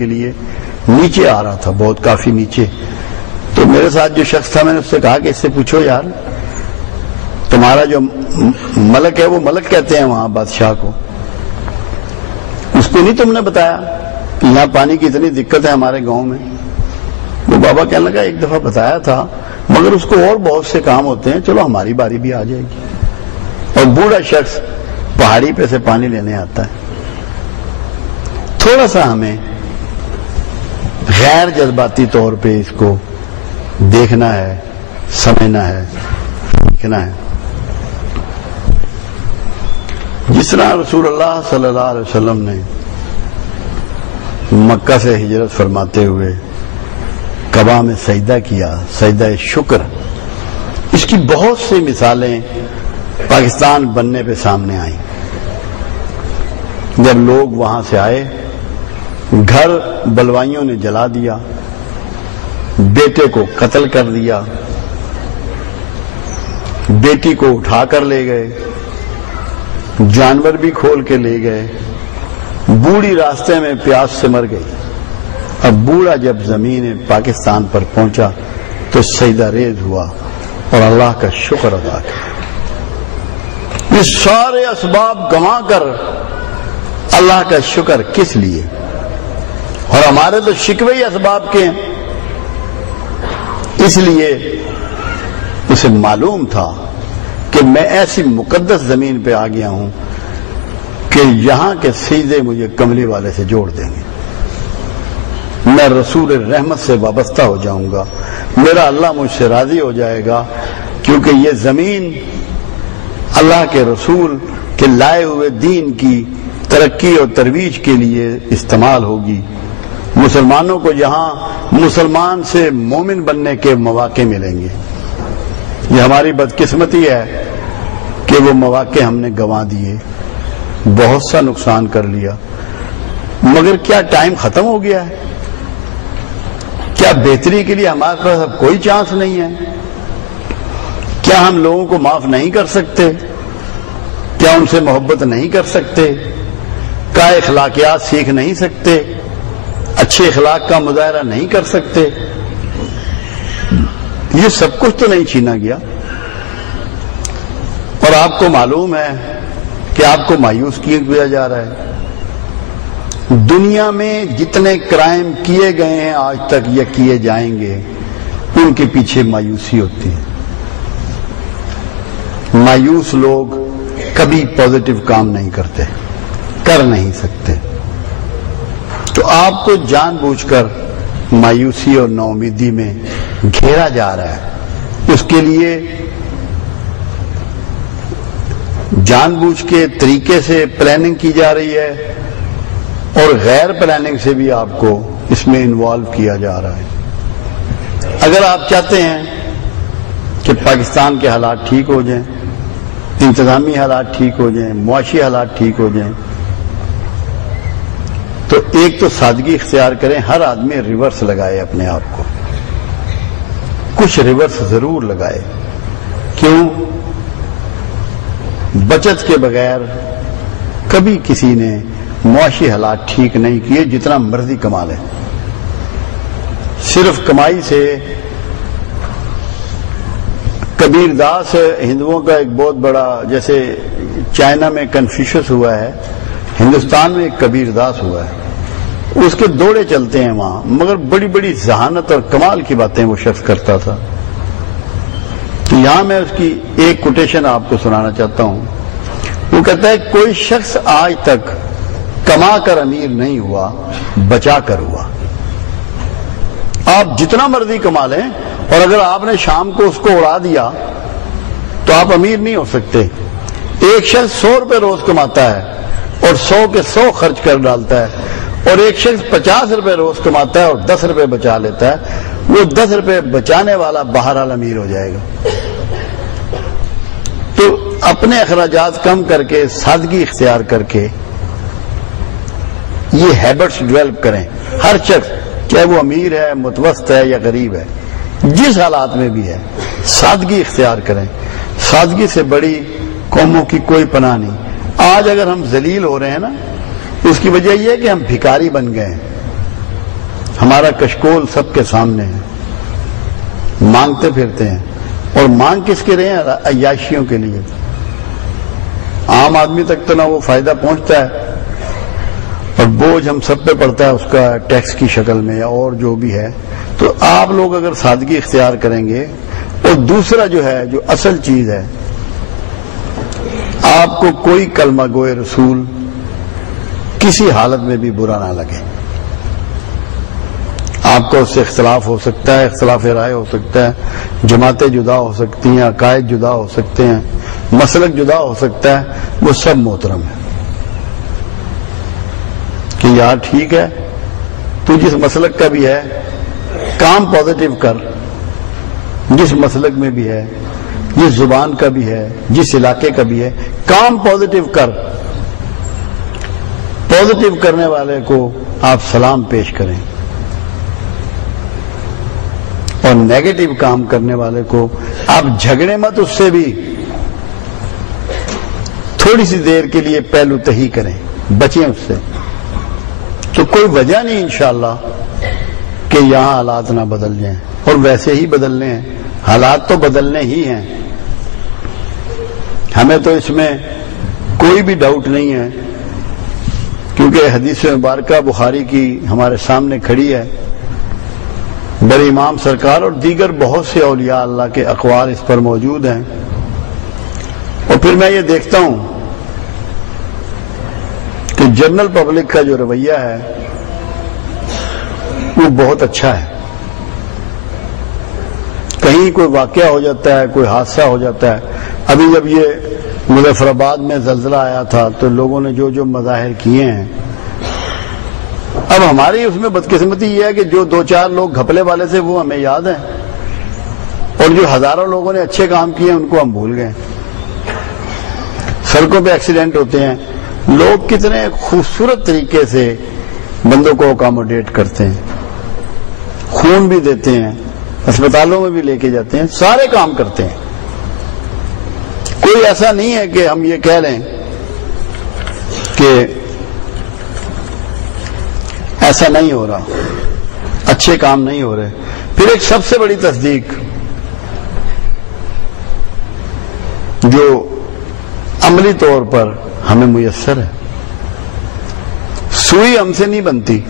کے لیے نیچے آ رہا تھا، بہت کافی نیچے. تو میرے ساتھ جو شخص تھا، میں نے اس سے کہا کہ اس سے پوچھو یار، تمہارا جو ملک ہے، وہ ملک کہتے ہیں وہاں بادشاہ کو، اس کو نہیں تم نے بتایا کہ یہاں پانی کی اتنی دقت ہے ہمارے گاؤں میں؟ وہ بابا کہنے لگا ایک دفعہ بتایا تھا، مگر اس کو اور بہت سے کام ہوتے ہیں، چلو ہماری باری بھی آ جائے گی. اور بوڑھا شخص پہاڑی پہ سے پانی لینے آتا ہے. تھوڑا سا ہمیں غیر جذباتی طور پہ اس کو دیکھنا ہے، سمجھنا ہے، سیکھنا ہے. جس طرح رسول اللہ صلی اللہ علیہ وسلم نے مکہ سے ہجرت فرماتے ہوئے کعبہ میں سجدہ کیا، سجدہ شکر، اس کی بہت سی مثالیں پاکستان بننے پہ سامنے آئیں. جب لوگ وہاں سے آئے، گھر بلوائیوں نے جلا دیا، بیٹے کو قتل کر دیا، بیٹی کو اٹھا کر لے گئے، جانور بھی کھول کے لے گئے، بوڑھی راستے میں پیاس سے مر گئی. اب بوڑھا جب زمین پاکستان پر پہنچا تو سجدہ ریز ہوا اور اللہ کا شکر ادا کیا. یہ سارے اسباب گنوا کر اللہ کا شکر کس لیے؟ اور ہمارے تو شکوے ہی اسباب کے ہیں. اس لیے اسے معلوم تھا کہ میں ایسی مقدس زمین پہ آ گیا ہوں کہ یہاں کے سجدے مجھے کملی والے سے جوڑ دیں گے. میں رسول رحمت سے وابستہ ہو جاؤں گا، میرا اللہ مجھ سے راضی ہو جائے گا، کیونکہ یہ زمین اللہ کے رسول کے لائے ہوئے دین کی ترقی اور ترویج کے لیے استعمال ہوگی. مسلمانوں کو یہاں مسلمان سے مومن بننے کے مواقع ملیں گے. یہ ہماری بدقسمتی ہے کہ وہ مواقع ہم نے گنوا دیے، بہت سا نقصان کر لیا. مگر کیا ٹائم ختم ہو گیا ہے؟ کیا بہتری کے لیے ہمارے پاس اب کوئی چانس نہیں ہے؟ کیا ہم لوگوں کو معاف نہیں کر سکتے؟ کیا ان سے محبت نہیں کر سکتے؟ کیا اخلاقیات سیکھ نہیں سکتے؟ اچھے اخلاق کا مظاہرہ نہیں کر سکتے؟ یہ سب کچھ تو نہیں چھینا گیا. اور آپ کو معلوم ہے کہ آپ کو مایوس کیا جا رہا ہے. دنیا میں جتنے کرائم کیے گئے ہیں آج تک یا کیے جائیں گے، ان کے پیچھے مایوسی ہوتی ہے. مایوس لوگ کبھی پازیٹو کام نہیں کرتے، کر نہیں سکتے. تو آپ کو جان بوجھ کر مایوسی اور ناامیدی میں گھیرا جا رہا ہے. اس کے لیے جان بوجھ کے طریقے سے پلاننگ کی جا رہی ہے، اور غیر پلاننگ سے بھی آپ کو اس میں انوالو کیا جا رہا ہے. اگر آپ چاہتے ہیں کہ پاکستان کے حالات ٹھیک ہو جائیں، انتظامی حالات ٹھیک ہو جائیں، معاشی حالات ٹھیک ہو جائیں، تو ایک تو سادگی اختیار کریں. ہر آدمی ریورس لگائے اپنے آپ کو، کچھ ریورس ضرور لگائے. کیوں؟ بچت کے بغیر کبھی کسی نے معاشی حالات ٹھیک نہیں کیے، جتنا مرضی کما لے. صرف کمائی سے کبیر داس ہندوؤں کا ایک بہت بڑا، جیسے چائنا میں کنفیوشس ہوا ہے، ہندوستان میں ایک کبیر داس ہوا ہے. اس کے دوڑے چلتے ہیں وہاں، مگر بڑی بڑی ذہانت اور کمال کی باتیں وہ شخص کرتا تھا. تو یہاں میں اس کی ایک کوٹیشن آپ کو سنانا چاہتا ہوں. وہ کہتا ہے کوئی شخص آج تک کما کر امیر نہیں ہوا، بچا کر ہوا. آپ جتنا مرضی کما لیں، اور اگر آپ نے شام کو اس کو اڑا دیا تو آپ امیر نہیں ہو سکتے. ایک شخص 100 روپے روز کماتا ہے اور 100 کے 100 خرچ کر ڈالتا ہے، اور ایک شخص 50 روپے روز کماتا ہے اور 10 روپے بچا لیتا ہے. وہ 10 روپے بچانے والا بہرحال امیر ہو جائے گا. تو اپنے اخراجات کم کر کے، سادگی اختیار کر کے یہ ہیبٹس ڈیولپ کریں. ہر شخص، چاہے وہ امیر ہے، متوسط ہے یا غریب ہے، جس حالات میں بھی ہے، سادگی اختیار کریں. سادگی سے بڑی قوموں کی کوئی پناہ نہیں. آج اگر ہم ذلیل ہو رہے ہیں نا، اس کی وجہ یہ ہے کہ ہم بھکاری بن گئے ہیں. ہمارا کشکول سب کے سامنے ہے، مانگتے پھرتے ہیں، اور مانگ کس کے رہے ہیں؟ عیاشیوں کے لیے۔ عام آدمی تک تو نہ وہ فائدہ پہنچتا ہے، اور بوجھ ہم سب پہ پڑتا ہے اس کا ٹیکس کی شکل میں یا اور جو بھی ہے۔ تو آپ لوگ اگر سادگی اختیار کریں گے، اور دوسرا جو ہے، جو اصل چیز ہے، آپ کو کوئی کلمہ گوئے رسول کسی حالت میں بھی برا نہ لگے۔ آپ کو اس سے اختلاف ہو سکتا ہے، اختلاف رائے ہو سکتا ہے، جماعتیں جدا ہو سکتی ہیں، عقائد جدا ہو سکتے ہیں، مسلک جدا ہو سکتا ہے، وہ سب محترم ہے کہ یار ٹھیک ہے، تو جس مسلک کا بھی ہے کام پازیٹو کر، جس مسلک میں بھی ہے، جس زبان کا بھی ہے، جس علاقے کا بھی ہے، کام پازیٹو کر۔ پازیٹو کرنے والے کو آپ سلام پیش کریں، اور نیگیٹو کام کرنے والے کو آپ جھگڑے مت، اس سے بھی تھوڑی سی دیر کے لیے پہلو تہی کریں، بچیں اس سے۔ تو کوئی وجہ نہیں انشاءاللہ کہ یہاں حالات نہ بدل جائیں، اور ویسے ہی بدلنے ہیں، حالات تو بدلنے ہی ہیں، ہمیں تو اس میں کوئی بھی ڈاؤٹ نہیں ہے، کیونکہ حدیث مبارکہ بخاری کی ہمارے سامنے کھڑی ہے، بڑے امام سرکار اور دیگر بہت سے اولیاء اللہ کے اقوال اس پر موجود ہیں۔ اور پھر میں یہ دیکھتا ہوں کہ جنرل پبلک کا جو رویہ ہے وہ بہت اچھا ہے۔ کہیں کوئی واقعہ ہو جاتا ہے، کوئی حادثہ ہو جاتا ہے، ابھی جب یہ مظفر آباد میں زلزلہ آیا تھا تو لوگوں نے جو مظاہر کیے ہیں، اب ہماری اس میں بدقسمتی یہ ہے کہ جو دو چار لوگ گھپلے والے تھے وہ ہمیں یاد ہیں، اور جو ہزاروں لوگوں نے اچھے کام کیے ان کو ہم بھول گئے۔ سڑکوں پہ ایکسیڈنٹ ہوتے ہیں، لوگ کتنے خوبصورت طریقے سے بندوں کو اکاموڈیٹ کرتے ہیں، خون بھی دیتے ہیں، اسپتالوں میں بھی لے کے جاتے ہیں، سارے کام کرتے ہیں۔ کوئی ایسا نہیں ہے کہ ہم یہ کہہ لیں کہ ایسا نہیں ہو رہا، اچھے کام نہیں ہو رہے۔ پھر ایک سب سے بڑی تصدیق جو عملی طور پر ہمیں میسر ہے، سوئی ہم سے نہیں بنتی،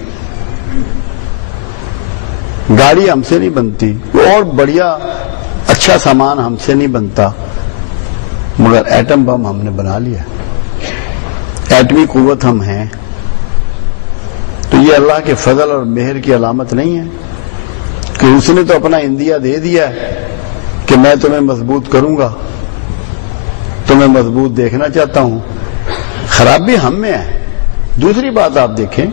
گاڑی ہم سے نہیں بنتی، اور بڑھیا اچھا سامان ہم سے نہیں بنتا، مگر ایٹم بم ہم نے بنا لیا، ایٹمی قوت ہم ہیں۔ تو یہ اللہ کے فضل اور مہر کی علامت نہیں ہے کہ اس نے تو اپنا انڈیا دے دیا ہے کہ میں تمہیں مضبوط کروں گا، تمہیں مضبوط دیکھنا چاہتا ہوں۔ خرابی ہم میں ہے۔ دوسری بات آپ دیکھیں،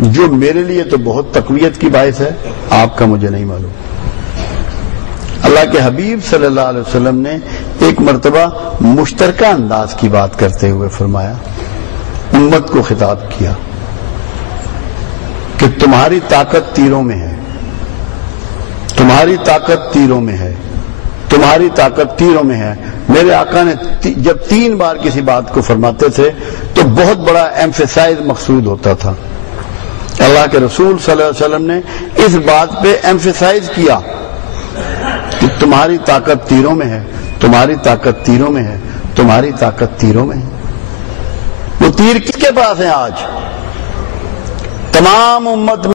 جو میرے لیے تو بہت تقویت کی باعث ہے، آپ کا مجھے نہیں معلوم۔ اللہ کے حبیب صلی اللہ علیہ وسلم نے ایک مرتبہ مشترکہ انداز کی بات کرتے ہوئے فرمایا، امت کو خطاب کیا کہ تمہاری طاقت تیروں میں ہے، تمہاری طاقت تیروں میں ہے، تمہاری طاقت تیروں میں ہے۔ میرے آقا نے جب 3 بار کسی بات کو فرماتے تھے تو بہت بڑا ایمفیسائز مقصود ہوتا تھا۔ اللہ کے رسول صلی اللہ علیہ وسلم نے اس بات پہ ایمفیسائز کیا کہ تمہاری طاقت تیروں میں ہے، تمہاری طاقت تیروں میں ہے، تمہاری طاقت تیروں میں ہے۔ وہ تیر کس کے پاس ہیں آج؟ تمام امت میں